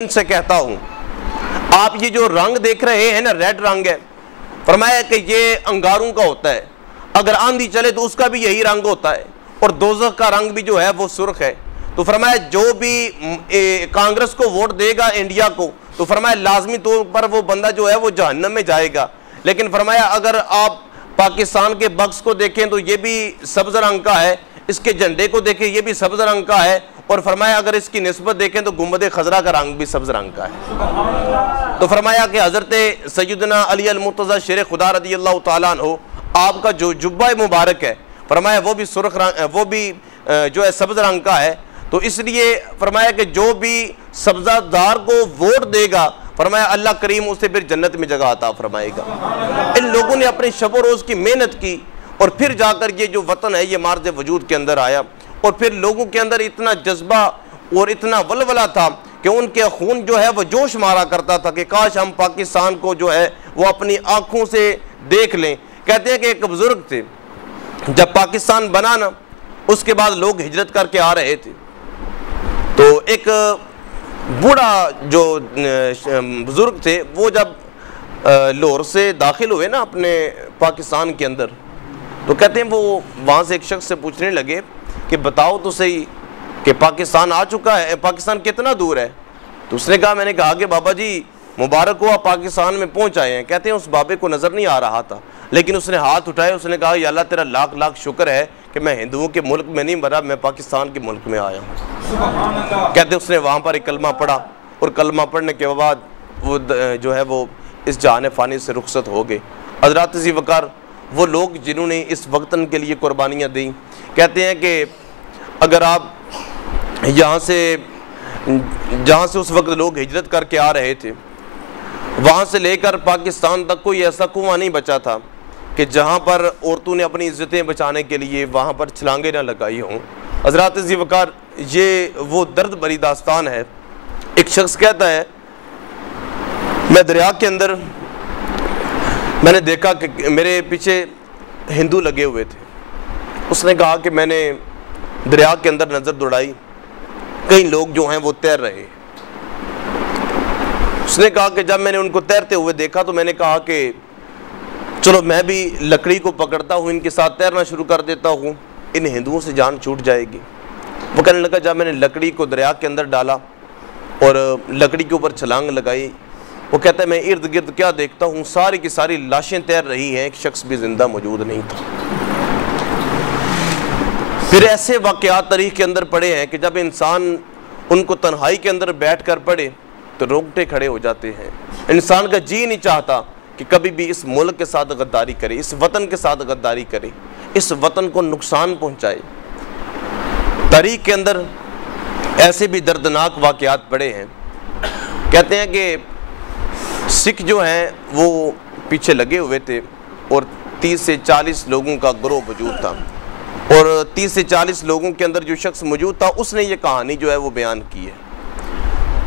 से कहता हूं, आप ये जो रंग देख रहे हैं ना, रेड रंग है, फरमाया कि ये अंगारों का होता है, अगर आंधी चले तो उसका भी यही रंग होता है, और दोज़ख का रंग भी जो है वो सुर्ख है। तो फरमाया जो भी कांग्रेस को वोट देगा इंडिया को, तो फरमाया लाजमी तौर पर वो बंदा जो है वो जहन्नम में जाएगा। लेकिन फरमाया अगर आप पाकिस्तान के बक्स को देखें तो ये भी सब्ज रंग का है, इसके झंडे को देखें ये भी सब्ज रंग का है, और फरमाया अगर इसकी निस्बत देखें तो गुंबद खजरा का रंग भी सब्ज रंग का है। तो फरमाया कि हजरत सैयदना अली अल मुर्तज़ा शेर खुदा रज़ी अल्लाह तआला अन्हु, आपका जो जुब्बा मुबारक है फरमाया वो भी सुर्ख रंग, वो भी जो है सब्ज रंग का है। तो इसलिए फरमाया कि जो भी सब्जादार को वोट देगा फरमाया अल्लाह करीम उसे फिर जन्नत में जगह अता फरमाएगा। इन लोगों ने अपनी शब रोज़ की मेहनत की और फिर जाकर ये जो वतन है ये मार्ज़ वजूद के अंदर आया, और फिर लोगों के अंदर इतना जज्बा और इतना वलवला था कि उनके खून जो है वो जोश मारा करता था कि काश हम पाकिस्तान को जो है वो अपनी आँखों से देख लें। कहते हैं कि एक बुज़ुर्ग थे, जब पाकिस्तान बना ना उसके बाद लोग हिजरत करके आ रहे थे, तो एक बूढ़ा जो बुज़ुर्ग थे वो जब लाहौर से दाखिल हुए ना अपने पाकिस्तान के अंदर, तो कहते हैं वो वहाँ से एक शख्स से पूछने लगे कि बताओ तो सही कि पाकिस्तान आ चुका है, पाकिस्तान कितना दूर है। तो उसने कहा, मैंने कहा कि बाबा जी मुबारक हो आप पाकिस्तान में पहुँच आए हैं। कहते हैं उस बाबे को नज़र नहीं आ रहा था, लेकिन उसने हाथ उठाए, उसने कहा या अल्लाह तेरा लाख लाख शुक्र है कि मैं हिंदुओं के मुल्क में नहीं मरा, मैं पाकिस्तान के मुल्क में आया हूँ। कहते उसने वहाँ पर एक कलमा पढ़ा, और कलमा पढ़ने के बाद वो जो है वो इस जहान फ़ानी से रुखसत हो गए। हज़रात ज़ी वक़ार वो लोग जिन्होंने इस वतन के लिए कुर्बानियाँ दी, कहते हैं कि अगर आप यहाँ से जहाँ से उस वक्त लोग हिजरत करके आ रहे थे वहाँ से लेकर पाकिस्तान तक कोई ऐसा कुआं नहीं बचा था कि जहाँ पर औरतों ने अपनी इज़्ज़तें बचाने के लिए वहाँ पर छलांगे ना लगाई हों। हज़रात ज़ी वक़ार ये वो दर्द भरी दास्तान है। एक शख्स कहता है, मैं दरिया के अंदर मैंने देखा कि मेरे पीछे हिंदू लगे हुए थे। उसने कहा कि मैंने दरिया के अंदर नज़र दौड़ाई, कई लोग जो हैं वो तैर रहे। उसने कहा कि जब मैंने उनको तैरते हुए देखा तो मैंने कहा कि चलो मैं भी लकड़ी को पकड़ता हूँ, इनके साथ तैरना शुरू कर देता हूँ, इन हिंदुओं से जान छूट जाएगी। वो कहने लगा, जब मैंने लकड़ी को दरिया के अंदर डाला और लकड़ी के ऊपर छलांग लगाई, वो कहता है मैं इर्द गिर्द क्या देखता हूँ, सारी की सारी लाशें तैर रही हैं, एक शख्स भी जिंदा मौजूद नहीं था। फिर ऐसे वाक़यात तारीख़ के अंदर पड़े हैं कि जब इंसान उनको तन्हाई के अंदर बैठ कर पढ़े तो रोंगटे खड़े हो जाते हैं। इंसान का जी नहीं चाहता कि कभी भी इस मुल्क के साथ गद्दारी करे, इस वतन के साथ गद्दारी करे, इस वतन को नुकसान पहुँचाए। तारीख़ के अंदर ऐसे भी दर्दनाक वाक़यात पड़े हैं। कहते हैं कि सिख जो हैं वो पीछे लगे हुए थे और 30 से 40 लोगों का ग्रोह मौजूद था, और 30 से 40 लोगों के अंदर जो शख्स मौजूद था उसने ये कहानी जो है वो बयान की है।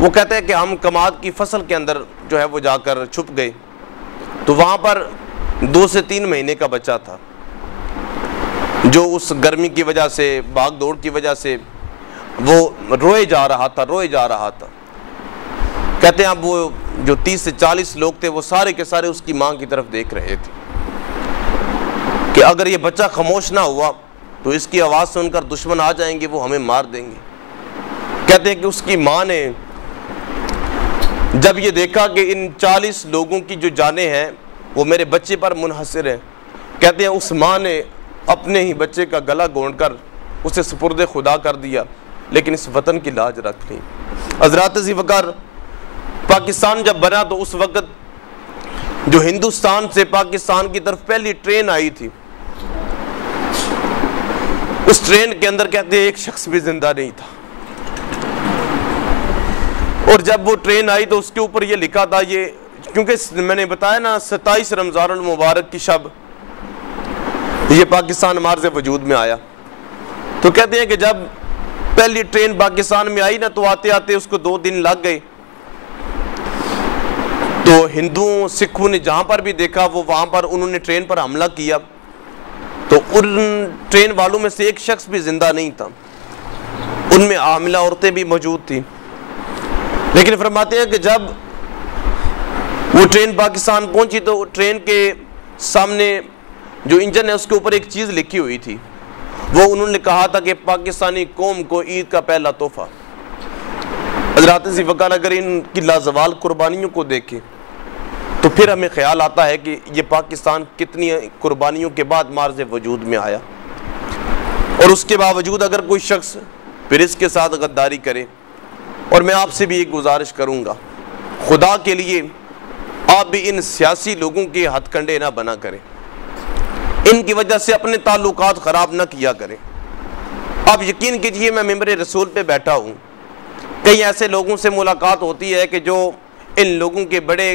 वो कहते हैं कि हम कमाद की फसल के अंदर जो है वो जाकर छुप गए, तो वहाँ पर 2 से 3 महीने का बच्चा था जो उस गर्मी की वजह से, भाग दौड़ की वजह से वो रोए जा रहा था। कहते हैं अब वो जो 30 से 40 लोग थे वो सारे के सारे उसकी माँ की तरफ देख रहे थे कि अगर ये बच्चा खामोश ना हुआ तो इसकी आवाज़ सुनकर दुश्मन आ जाएंगे, वो हमें मार देंगे। कहते हैं कि उसकी माँ ने जब ये देखा कि इन 40 लोगों की जो जानें हैं वो मेरे बच्चे पर मुनहसर हैं, कहते हैं उस माँ ने अपने ही बच्चे का गला घोंटकर उसे सुपुर्द खुदा कर दिया, लेकिन इस वतन की लाज रख ली। हज़रात ज़ी वक़ार पाकिस्तान जब बना तो उस वक़्त जो हिंदुस्तान से पाकिस्तान की तरफ पहली ट्रेन आई थी, उस ट्रेन के अंदर कहते हैं एक शख्स भी जिंदा नहीं था। और जब वो ट्रेन आई तो उसके ऊपर ये लिखा था, ये क्योंकि मैंने बताया ना 27 रमज़ानुल मुबारक की शब ये पाकिस्तान मार्ज़ वजूद में आया। तो कहते हैं कि जब पहली ट्रेन पाकिस्तान में आई ना तो आते आते उसको 2 दिन लग गए। तो हिंदुओं सिखों ने जहाँ पर भी देखा वो वहाँ पर उन्होंने ट्रेन पर हमला किया, तो उन ट्रेन वालों में से एक शख्स भी जिंदा नहीं था, उनमें आमिला औरतें भी मौजूद थी। लेकिन फरमाते हैं कि जब वो ट्रेन पाकिस्तान पहुंची तो ट्रेन के सामने जो इंजन है उसके ऊपर एक चीज़ लिखी हुई थी, वो उन्होंने कहा था कि पाकिस्तानी कौम को ईद का पहला तोहफा। हज़रात ज़िफ़कार अगर इनकी लाजवाल कुर्बानियों को देखें तो फिर हमें ख्याल आता है कि ये पाकिस्तान कितनी कुर्बानियों के बाद मार्ज़ वजूद में आया, और उसके बावजूद अगर कोई शख्स फिर इसके साथ गद्दारी करे। और मैं आपसे भी एक गुजारिश करूँगा, खुदा के लिए आप भी इन सियासी लोगों के हथकंडे ना बना करें, इनकी वजह से अपने ताल्लुकात ख़राब ना किया करें। आप यकीन कीजिए, मैं मिंबर रसूल पे बैठा हूँ, कई ऐसे लोगों से मुलाकात होती है कि जो इन लोगों के बड़े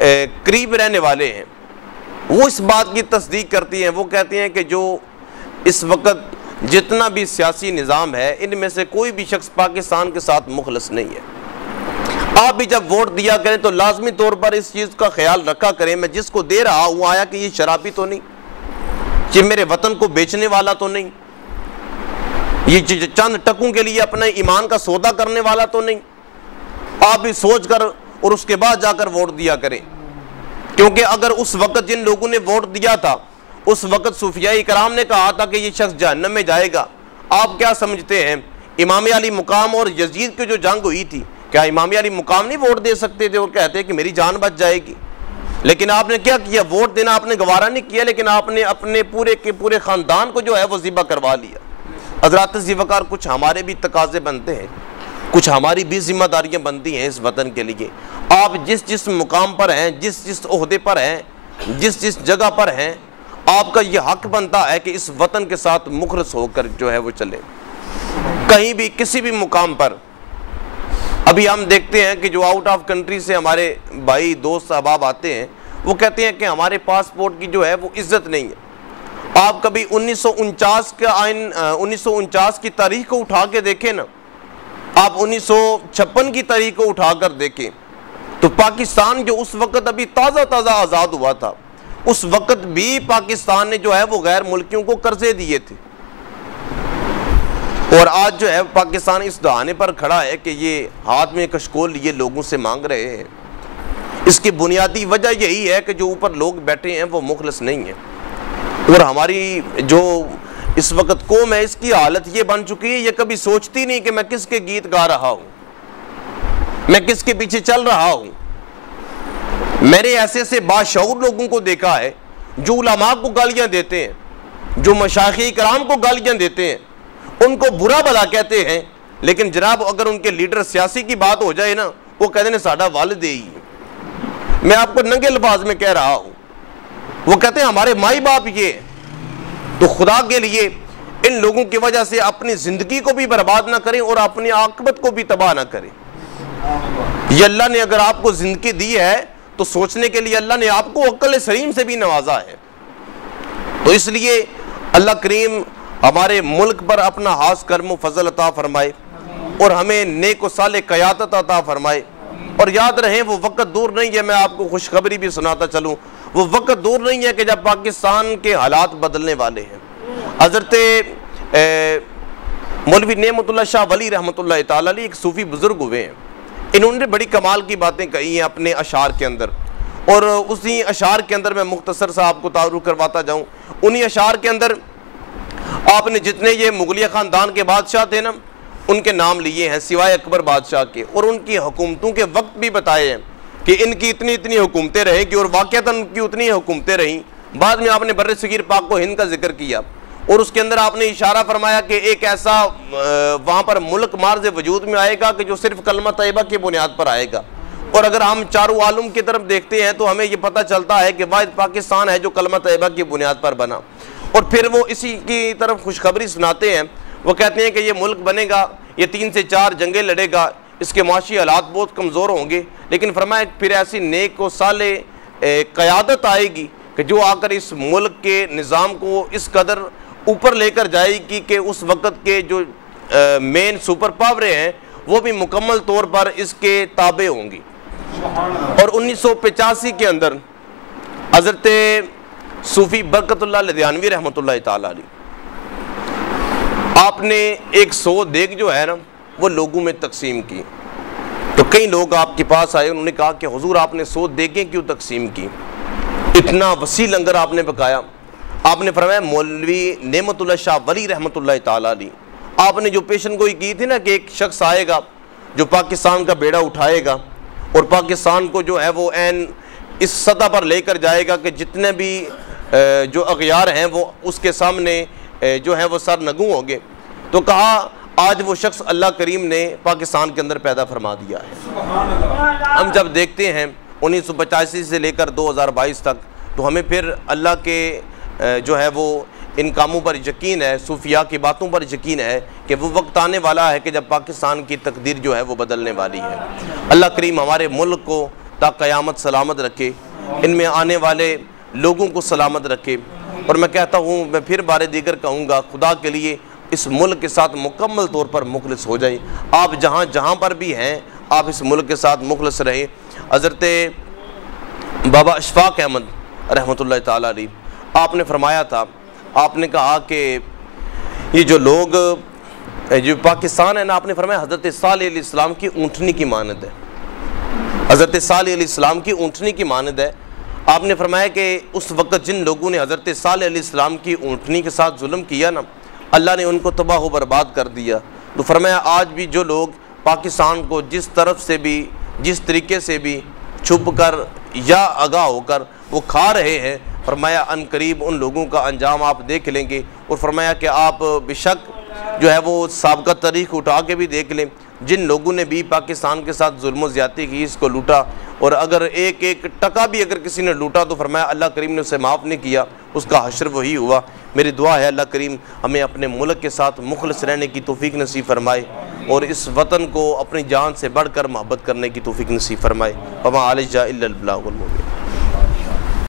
करीब रहने वाले हैं, वो इस बात की तस्दीक करती हैं। वो कहते हैं कि जो इस वक्त जितना भी सियासी निज़ाम है, इनमें से कोई भी शख्स पाकिस्तान के साथ मुखलस नहीं है। आप भी जब वोट दिया करें तो लाजमी तौर पर इस चीज़ का ख्याल रखा करें, मैं जिसको दे रहा हूँ आया कि ये शराबी तो नहीं, ये मेरे वतन को बेचने वाला तो नहीं, ये चंद टकों के लिए अपने ईमान का सौदा करने वाला तो नहीं। आप भी सोच कर और उसके बाद जाकर वोट दिया करें, क्योंकि अगर उस वक्त जिन लोगों ने वोट दिया था उस वक्त सूफिया कराम ने कहा था कि ये शख्स जहन्नम में जाएगा, आप क्या समझते हैं इमाम अली मुकाम और यजीद की जो जंग हुई थी, क्या इमाम अली मुकाम नहीं वोट दे सकते थे और कहते हैं कि मेरी जान बच जाएगी? लेकिन आपने क्या किया, वोट देना आपने गवारा नहीं किया, लेकिन आपने अपने पूरे के पूरे ख़ानदान को जो है वो ज़िबा करवा लिया। हज़रात ज़िफ़कार, कुछ हमारे भी तकाज़े बनते हैं, कुछ हमारी भी जिम्मेदारियां बनती हैं इस वतन के लिए। आप जिस जिस मुकाम पर हैं, जिस जिस ओहदे पर हैं, जिस जिस जगह पर हैं, आपका ये हक बनता है कि इस वतन के साथ मुखलस होकर जो है वो चले। कहीं भी किसी भी मुकाम पर अभी हम देखते हैं कि जो आउट ऑफ कंट्री से हमारे भाई दोस्त अहबाब आते हैं, वो कहते हैं कि हमारे पासपोर्ट की जो है वो इज्जत नहीं है। आप कभी 1949 का आइन 1949 की तारीख को उठा के देखें ना, आप 1956 की तारीख को उठाकर देखें तो पाकिस्तान जो उस वक्त अभी ताज़ा ताज़ा आज़ाद हुआ था, उस वक्त भी पाकिस्तान ने जो है वो गैर मुल्कियों को कर्जे दिए थे। और आज जो है पाकिस्तान इस दहाने पर खड़ा है कि ये हाथ में कशकोल लिए लोगों से मांग रहे हैं। इसकी बुनियादी वजह यही है कि जो ऊपर लोग बैठे हैं वो मुखलस नहीं है, और हमारी जो इस वक्त कौम है इसकी हालत ये बन चुकी है, ये कभी सोचती नहीं कि मैं किसके गीत गा रहा हूँ, मैं किसके पीछे चल रहा हूँ। मैंने ऐसे ऐसे बाशऊर लोगों को देखा है जो उलमा को गालियाँ देते हैं, जो मशाइख कराम को गालियाँ देते हैं, उनको बुरा भला कहते हैं, लेकिन जनाब अगर उनके लीडर सियासी की बात हो जाए ना, वो कहते हैं साडा वालिद ही है। मैं आपको नंगे अल्फाज में कह रहा हूँ, वो कहते हैं हमारे माई बाप ये। तो खुदा के लिए इन लोगों की वजह से अपनी जिंदगी को भी बर्बाद ना करें और अपनी आकबत को भी तबाह ना करें। ये अल्लाह ने अगर आपको जिंदगी दी है तो सोचने के लिए अल्लाह ने आपको अक्ल सलीम से भी नवाजा है। तो इसलिए अल्लाह करीम हमारे मुल्क पर अपना हास कर्म फजल अता फरमाए और हमें नेक व साले क़यादत अता फरमाए। और याद रहे वो वक्त दूर नहीं है, मैं आपको खुशखबरी भी सुनाता चलूँ, वो वक्त दूर नहीं है कि जब पाकिस्तान के हालात बदलने वाले हैं। हज़रत मौलवी नेमतुल्लाह शाह वली रहमतुल्लाह ताला अलैह एक सूफ़ी बुज़ुर्ग हुए हैं, इन्होंने बड़ी कमाल की बातें कही हैं अपने अशार के अंदर, और उसी अशार के अंदर मैं मुख्तसर सा आपको तारुफ करवाता जाऊँ। उन्हीं अशार के अंदर आपने जितने ये मुगलिया ख़ानदान के बादशाह थे ना, उनके नाम लिए हैं सिवाय अकबर बादशाह के, और उनकी हुकूमतों के वक्त भी बताए हैं कि इनकी इतनी इतनी हुकूमतें रहेंगी, और वाक़तन उनकी उतनी हुकूमतें रहीं। बाद में आपने बर्रे सगीर पाक को हिंद का जिक्र किया, और उसके अंदर आपने इशारा फरमाया कि एक ऐसा वहाँ पर मुल्क मार्ज़ वजूद में आएगा कि जो सिर्फ कलमा तैयबा की बुनियाद पर आएगा। और अगर हम चारों आलम की तरफ देखते हैं तो हमें ये पता चलता है कि वाहिद पाकिस्तान है जो कलमा तैयबा की बुनियाद पर बना। और फिर वो इसी की तरफ खुशखबरी सुनाते हैं, वो कहते हैं कि ये मुल्क बनेगा, ये 3 से 4 जंगें लड़ेगा, इसके माशी हालात बहुत कमज़ोर होंगे, लेकिन फरमाया फिर ऐसी नेक व साले क़यादत आएगी कि जो आकर इस मुल्क के निज़ाम को इस कदर ऊपर लेकर जाएगी कि उस वक़्त के जो मेन सुपर पावरें हैं वो भी मुकम्मल तौर पर इसके ताबे होंगी। और 1985 के अंदर हज़रत सूफ़ी बरकतुल्लाह लुधियानवी रहमतुल्लाह ताला अलैह आपने 100 देग जो है ना वो लोगों में तकसीम की। तो कई लोग आपके पास आए, उन्होंने कहा कि हुजूर आपने 100 देगें क्यों तकसीम की, इतना वसी लंगर आपने पकाया। आपने फरमाया मौलवी नेमतुल्लाह शाह वली रहमतुल्लाह ताला अलैह, आपने जो पेशन गोई की थी ना कि एक शख्स आएगा जो पाकिस्तान का बेड़ा उठाएगा और पाकिस्तान को जो है वो एन इस सतह पर लेकर जाएगा कि जितने भी जो अगयार हैं वो उसके सामने जो है वो सर नगू होंगे। तो कहा आज वो शख्स अल्लाह करीम ने पाकिस्तान के अंदर पैदा फरमा दिया है। हम जब देखते हैं 1985 से लेकर 2022 तक, तो हमें फिर अल्लाह के जो है वो इन कामों पर यकीन है, सूफिया की बातों पर यकीन है कि वो वक्त आने वाला है कि जब पाकिस्तान की तकदीर जो है वो बदलने वाली है। अल्लाह करीम हमारे मुल्क को ता क़यामत सलामत रखे, इनमें आने वाले लोगों को सलामत रखे। और मैं कहता हूँ, मैं फिर बारे दीगर कहूँगा, खुदा के लिए इस मुल्क के साथ मुकम्मल तौर पर मुखलिस हो जाए। आप जहाँ जहाँ पर भी हैं आप इस मुल्क के साथ मुखलिस रहें। हज़रत बाबा अशफाक अहमद रहमतुल्लाह ताला अलैह आपने फरमाया था, आपने कहा कि ये जो लोग जो पाकिस्तान है ना, आपने फरमाया हज़रत सालेह अलैहिस्सलाम की ऊँटनी की मानद है, हज़रत सालेह अलैहिस्सलाम की ऊँटनी की मानद है। आपने फरमाया कि उस वक़्त जिन लोगों ने हज़रत सालेह अलैहिस्सलाम की ऊँटनी के साथ जुल्म किया ना, अल्लाह ने उनको तबाह व बर्बाद कर दिया। तो फरमाया आज भी जो लोग पाकिस्तान को जिस तरफ से भी जिस तरीके से भी छुप कर या आगाह होकर वो खा रहे हैं, फरमाया अनकरीब उन लोगों का अंजाम आप देख लेंगे। और फरमाया कि आप बेशक जो है वो साबका तारीख उठा के भी देख लें, जिन लोगों ने भी पाकिस्तान के साथ जुल्म ज़्यादती की, इसको लूटा, और अगर एक एक टका भी अगर किसी ने लूटा तो फरमाया अल्लाह करीम ने उसे माफ़ नहीं किया, उसका हश्र वही हुआ। मेरी दुआ है अल्लाह करीम हमें अपने मुल्क के साथ मुखलिस रहने की तौफीक नसीब फरमाए और इस वतन को अपनी जान से बढ़कर मोहब्बत करने की तौफीक नसीब फरमाए। वमा अलैना इल्लल बलागुल मुबीन।